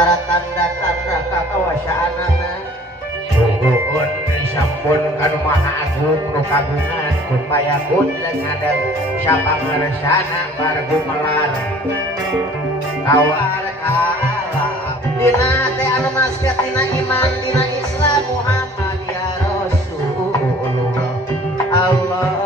perkara tanda-tanda kakawasaanana suhun sampun kanu maha agung nu kagungan kun payakun ngadeg sapangaresana bargu melar kawar alam dina teh anu masket dina iman dina Islam Muhammad ya Rasulullah Allah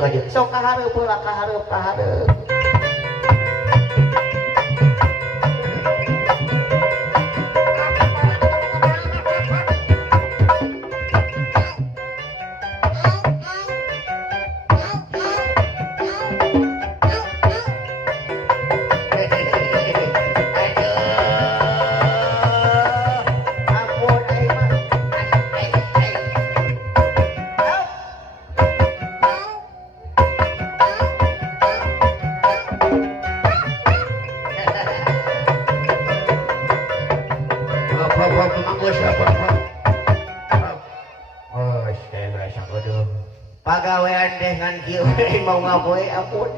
Kajian sok kahareup heula kahareup pagawean deh ngan kieu mau ngaboe ampun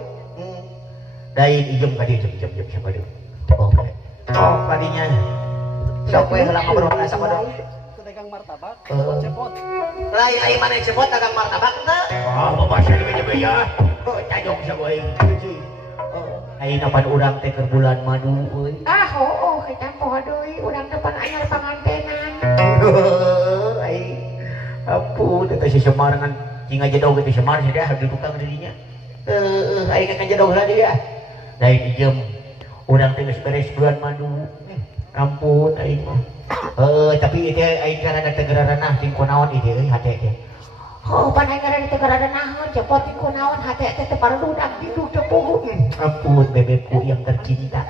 dai ijem ka dieu jem siapa dieu oh padinya sok we heula ngobrol ka sapodo dagang martabak cepot lain mana cepot dagang martabak teu oh bapak saya beja oh cajong saboe ayeuna pan urang teh keur bulan madu euy oh kita poho deui urang teh pan anyar pangantenan ai ampun eta si Semar ngan cing aja dong gitu Semar sih dah duduk ka dirinya aing kan aja dong dia dari dijem urang teh geus beres bulan madu ampun aing mah tapi itu aing kana ada tegeraranah ting kunaon ieu euy hate teh oh pan aing ada tegeraranah cepot ting kunaon hate teh teu parudak didu teu puguh ampun bebekku yang tercinta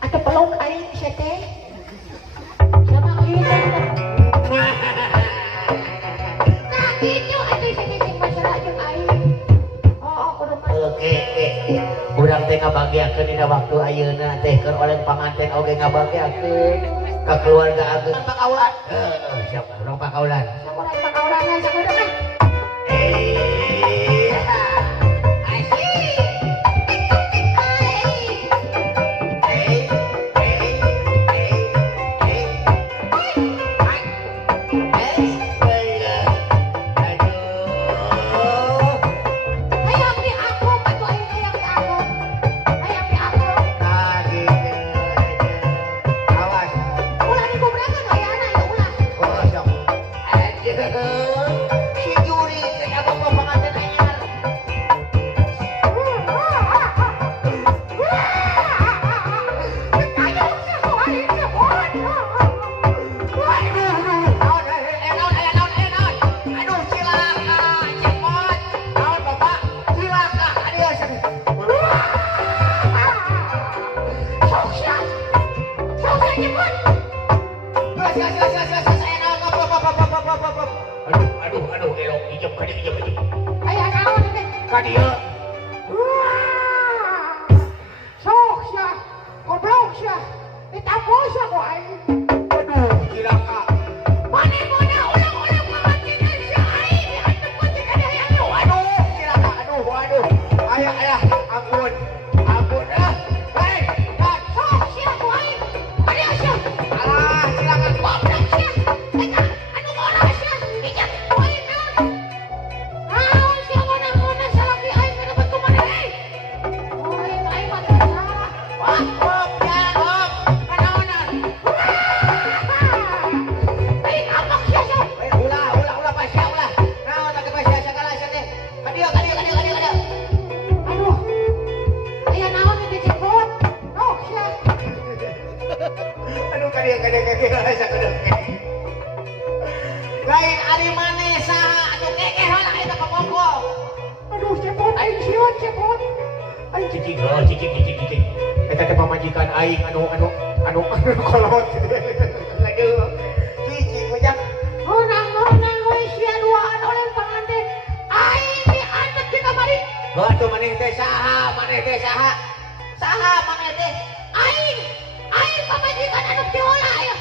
atuh peluk aing sia teh sama ieu gitu atuh sing masalah jeung aing kudu mah oke urang teh ngabagiakeun dina waktu ayeuna teh keur oleh panganten oge ngabagiakeun ka keluarga ageun pakaulan siapa urang pakaulan samurai pakaulanna sakudu mah si dia. Sok siya, goblok siya. Itapo siya ko ay. Aduh, cilaka. Mani mo na ulang-ulang makantinan siya ay. Dihanap ko siya kada yan lo. Aduh, cilaka. Aduh. Ayah, ampun. Ampun dah. Hei, kat. Sok siya ko ay. Kaya siya. Alah, cilaka. Goblok siya. Teka, anong oras siya? Iyak ko ay na. Naon siya muna sa laki ay. Kanabat ko man ay. Oy, ay matanda. Hop, hop, ya, hop. Panahon. Ay, amak siya siya. Eh, ulah pasya ulah. Naon lagi pasya segala siya teh. Kadio. Aduh, kaya naon ni dijemput. Nok siya. Aduh, kadio sa kadang. Lain ari maneh saha atuh kekeh heula eta pamonggo. Aduh, cepot aing siot cepot. Ay, cicing. Eta teh pamajikan aing anu kolot. Aduh. Cicing ujang. Honang we sia duaan oleh panganten. Aing diantep di kamari. Atuh maneh teh saha? Saha maneh teh? Aing pamajikan anu tiola aya.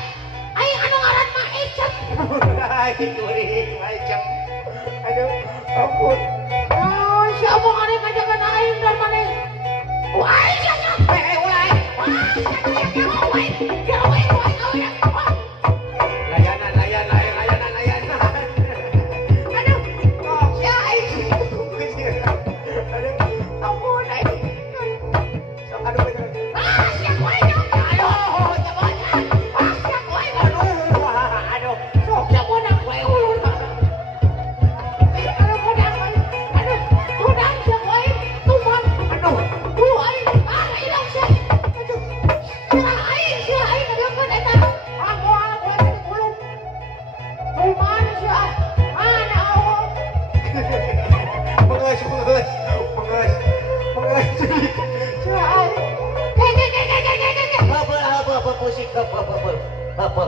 Aing anu ngaran mah Ecep. Ai, kuring macam. Aduh, ampun. Oh, si omong ane ngajakan aing dan maneh. Wah, sia sia. Ulah. Wah, sia weh. Layanan. Aduh, Oh, ya aing. Aduh, ampun aing. Sok aduh betul. sia weh. Aduh, cepet. Sia weh. Aduh, sok cepet nak kowe ulun. Udang sia weh. Tuman. Aduh, Ilang siya. Aduh, sila aing kadangkeun eta. Aku ulun. Tuman siya. Mana oh. menges. Sila aing. Ke. Apa pusing apa?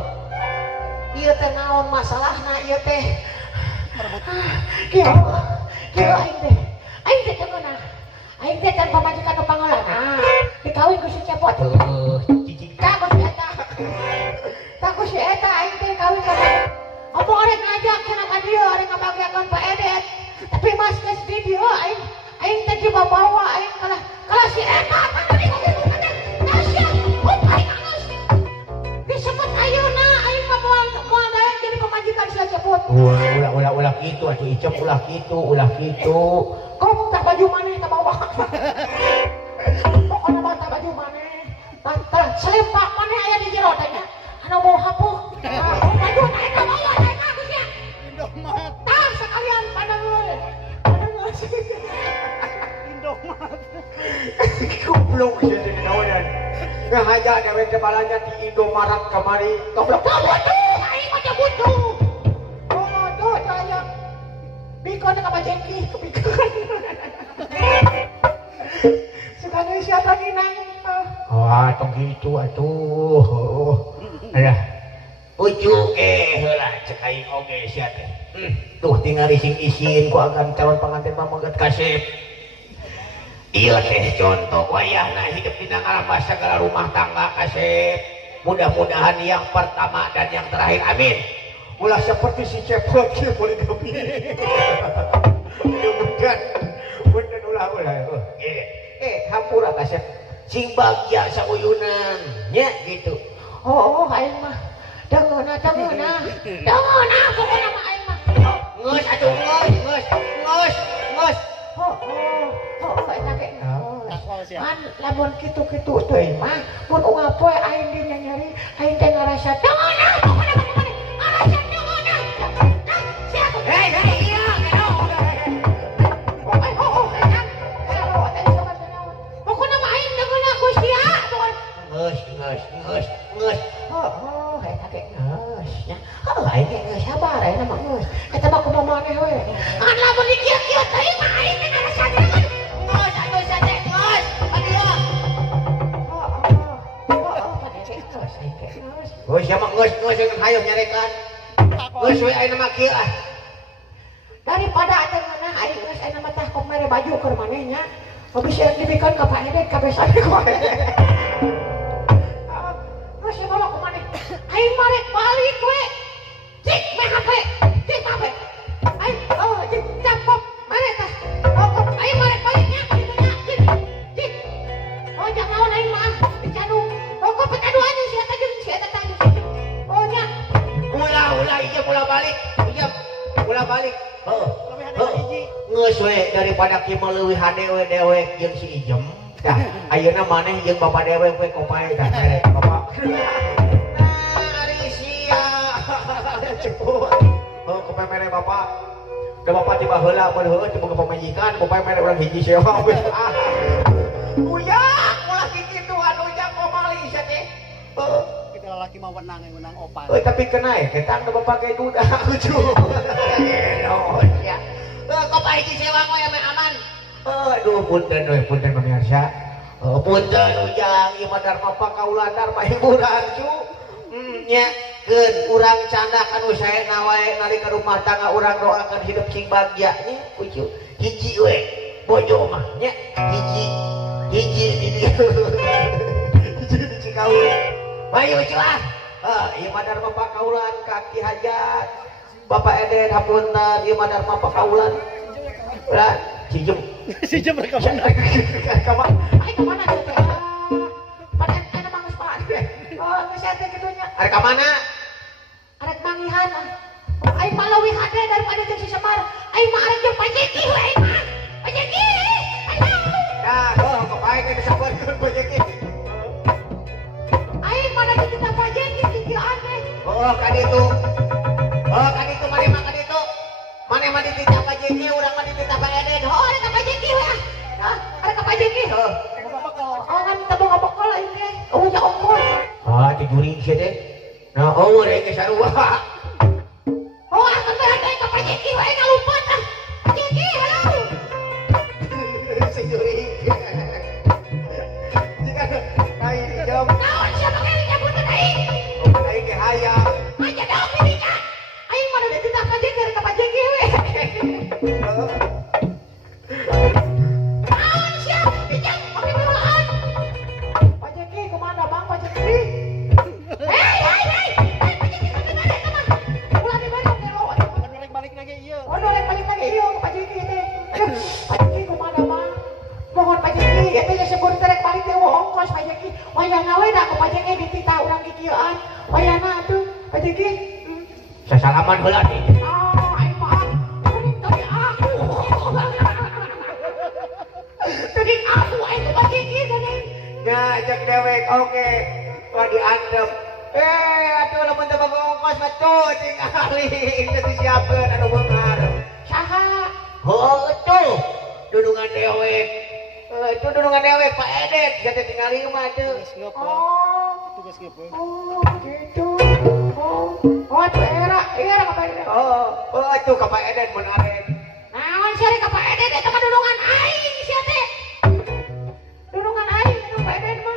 Ieu teh naon masalahna ieu teh? Kira aing teh. Aing teh temeuna. Aing teh tanpa majikan nu pangolana. Dikawin ku si Cepot. Cicing. Takut si Eta aing teh kawin ka dia. Omong arek ngajak cenah ka dieu arek ngabagiakeun Pak Edet. Tapi mas geus di dieu aing teh dibawa aing kalah si Eta tah di mobil mana. Tasya, aing angus. Disebut ayeuna aing mah moal daek jadi pemajikan si Cepot. Ulah gitu atuh Icem ulah gitu. Kok tak baju maneh tak bawa. Pokona mah tak baju maneh. Tah selempak maneh aya di jero teh nya. Anu mau hapuh. Baju teh tak bawa teh geus nya. Indomaret. Tah sekalian padangeun. Indomaret. Goblok ieu teh naonan. Ngahaja dewe teh balanya di Indomaret kamari. Goblok. Aing mah teh butuh. Oh, tuh jaya. Bikon ka bajengki, kebikon. Sekali siapa ninang. Tong gitu atuh. Alah. Ujuk heula cek aing oge sia teh. Tuh tinggal ising-isin ku agan calon pengantin pamaget kasep. Ieu teh contoh wayahna hidup dina ngarambah segala rumah tangga kasep. Mudah-mudahan yang pertama dan yang terakhir amin. Ulah seperti si Cepot kieu poligami. Mudah-mudahan ulah. Hampura kasep. Sing bagja sauyunan nya gitu. Oh, aing mah. Dengeuna. Pokona mah aing mah. Ngeus atuh ngeus. Eta ge. Takwal sia. Man lamun kitu-kitu teuing mah mun ungap poe aing di nyari aing teh ngarasa dengeuna pokona ngarasa dengeuna. Sia. Hei iya keno. Pokona mah aing dengeuna ku sia. Ngeus. Eta ge geus nya. Aing ge geus sabar aing mah geus. Eta mah kumaha maneh we. Kan lamun di kieu-kieu teuing mah aing teh ngarasa dengeuna. Ngeus atuh sate ngeus. Adio. Geus ya mah geus dengan hayam nyarekan. Geus we ayeuna mah kieu ah. Daripada dengeuna aing geus aya mah tah kok mere baju ke manehnya. Habis yang dibikin ke Pak Edet kabesan ku. Masih bawa ke maneh. Aing marek balik we. Cik mah HP. Cik HP. Aing cik capop marek tah. Aing marek baliknya kitu nya. Cik. Oh jangan naon aing mah dicadu. Kok pecadu aja si eta jeung si eta tadi. Oh nya. Ulah iya ulah balik. Iya. Ulah balik. Lebih ada hiji. Geus we daripada kieu leuwih hade we dewek jeung si Ijem. Dah, ayeuna maneh jeung bapak dewek we kopae dah bapak. Ari sia. Cepet. Kopae mere bapak. Da bapak tiba heula mun heueuh coba ke pamajikan, kopae mere urang hiji sewa we. Uyak, ulah kitu anu jak pamali sia teh. Kita laki mau menang opan. Tapi kena ya, ketang da bapak ge duda lucu. Ya. Kok Pak Haji sewa kok ya aman. Aduh punten pemirsa. Punten ujang ieu mah Dharma pakaulan Dharma hiburan cu. Nya keun urang canda anu saena wae nalika rumah tangga urang doakeun hidup sing bahagia nya kucu. Hiji we bojo mah nya hiji di dieu. Hiji di Cikaul. Bayu cuah. Ieu mah Dharma pakaulan kaki hajat. Bapak Edet hapunten ieu mah Dharma pakaulan. Ulah cijem. Cijem rek mana? Aing ke mana teh? Pada kana mangos Pak. Geus ente kitu nya. Arek ka mana? Arek mangihan. Aing mah leuwih hade daripada jeung si Semar. Aing mah arek jeung pajeki we aing mah. Pajeki. Dah, kepae ke disabarkeun pajeki. Aing mana kita pajeki tinggi aneh. Kan itu mane mah kan itu. Mane mah dititah pajeki, urang mah dititah Pak Edet. Arek ka pajeki we. Arek ka pajeki. Kan teu ngobokol aing teh. Nya ongkos. Dijuri sia teh. Nah, rek ge sarua. Kan berarti ka pajeki we ngalumpat ah. Pajeki halo. Dijuri. Jika ai jam. Naon siapa kali nyabuteun aing? Ai ge hayang. Aja dong pidinya. Aing mah udah dititah pajeki arek ka pajeki we. Naon siapa pidinya? Oke belaan. Pajeki kemana Bang Pajeki? Hei. Pajeki kemana teman? Ulah di mana lo? Balik lagi ieu. Oh, dolek balik lagi ieu ke Pajeki teh. Pajeki kemana Bang? Mohon Pajeki, eta geus sebut terek balik teh ongkos Pajeki. Wayahna we da ke Pajeki dititah urang kikieuan. Wayahna atuh Pajeki. Sasalaman heula nih. Aing mah tadi aku. Tadi aku aing ke Pajeki tadi. Ngajak dewek oke. Wah diandem. Atuh lamun teu boga ongkos mah tuh tingali geus disiapkeun anu beungar. Saha? Tuh dudungan dewek. Itu dudungan dewek Pak Edet jadi tingali mah tuh. Geus ngeup. Oh. Itu geus ngeup. Gitu. Tuh era apa ini? Tuh ke Pak Edet menarik. Naon sih ka Pak Edet eta mah dudungan aing sia teh. Dudungan aing anu Pak Edet mah.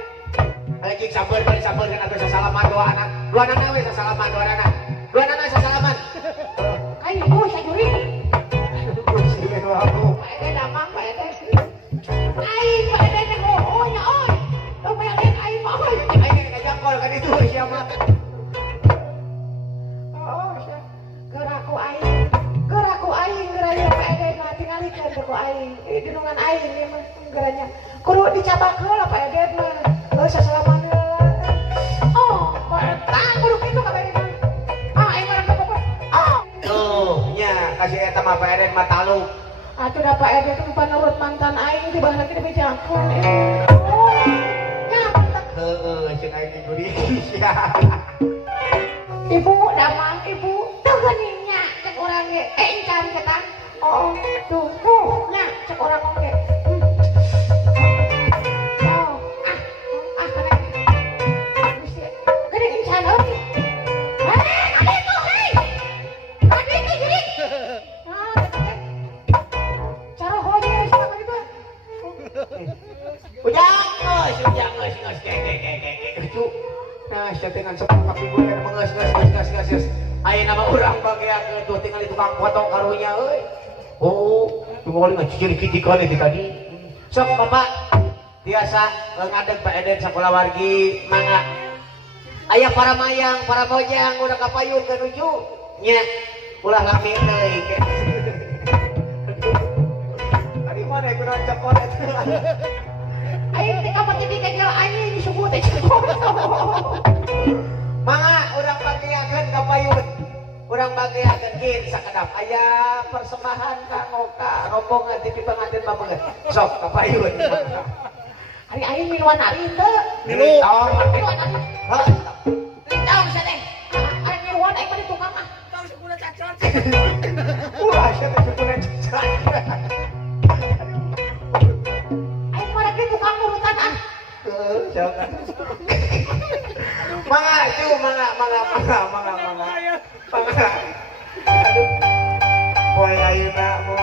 Anjing sabarkeun atuh sasalaman dua anak. Dua anak we sasalaman dua anak. Dua anak sasalaman. Kai ibu sajuri. Aku. Pak Edet damang Pak Edet. Aing Pak Edet teh nya oi. Lu bayangin aing mah oi. Aing ngajangkol kan itu siapa? Geraku aing geranya Pak Edet mah tingalikeun ku aing. Dudungan aing ieu mah geranya. Kudu dicabak heula Pak Edet mah. Sasalaman heula. Pak Edet kudu kitu ka Pak Edet. Aing urang pokok. Nya kasih eta mah Pak Edet mah taluk. Atuh da Pak Edet teh panurut mantan aing di baheula lagi dibejakeun. Nya Ceuk aing dijuri sia. Ibu damang ibu teu geuninnya cek urang ge encan kita. Tuh nya cek urang oge. Gede encan oge. Ade tuh hei. Ade tuh jadi. Cara hoje sama kan itu. Ujang geus ke. Nah, sia teh ngan sepak kaki gue dan mengeus. Ayeuna mah urang bageakeun tuh tinggal di tukang foto karunya euy. Tunggu nggak cicil kitikan itu tadi. Sok bapak biasa ngadeg Pak Eden sekolah wargi mangga. Ayah para mayang, para bojang udah kapayun ke nuju nya ulah lami teh. Ari mana yang benar cokolat. Aing teh kapake di kegel anjing disebut teh. Mangga urang bagiakeun kapayun. Urang bagiakeun kin sakedap aya persembahan kanggo ka rombongan ti panganten pameget. Sok kapayun. Ari aing minuan ari teu. Milu. Minuan ari. Hah? Tahu bisa teh. Ari minuan aing mah di tukang mah. Wah, siapa yang punya cacat? Aing mah lagi tukang urutan ah. Siapa? Mangga, cu, mangga. Aduh. Poe ayeuna mun